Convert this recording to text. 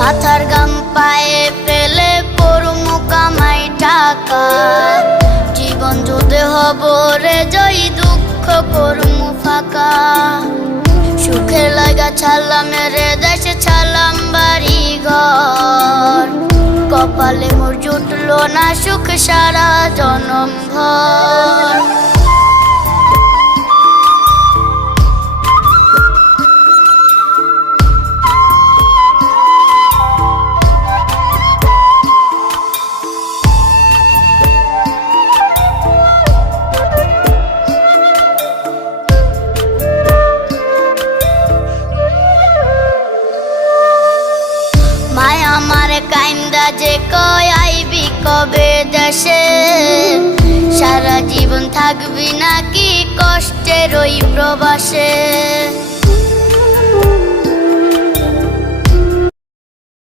মাথার গাম পায়ে ফেলে পড়মু কামাই টাকা, জীবন যুদ্ধে হব রে জয়ী, দুঃখ করমু ফাঁকা। সুখের লাগা ছাড়লাম রে দেশে, ছাড়লাম বাড়ি ঘর, কপালে মোর জুটলো না সুখ সারা জনম ভর। মায় আমার কাইন্দা যে কয় আইবি কবে দেশে, সারা জীবন থাকবি নাকি কষ্টের ওই প্রবাসে।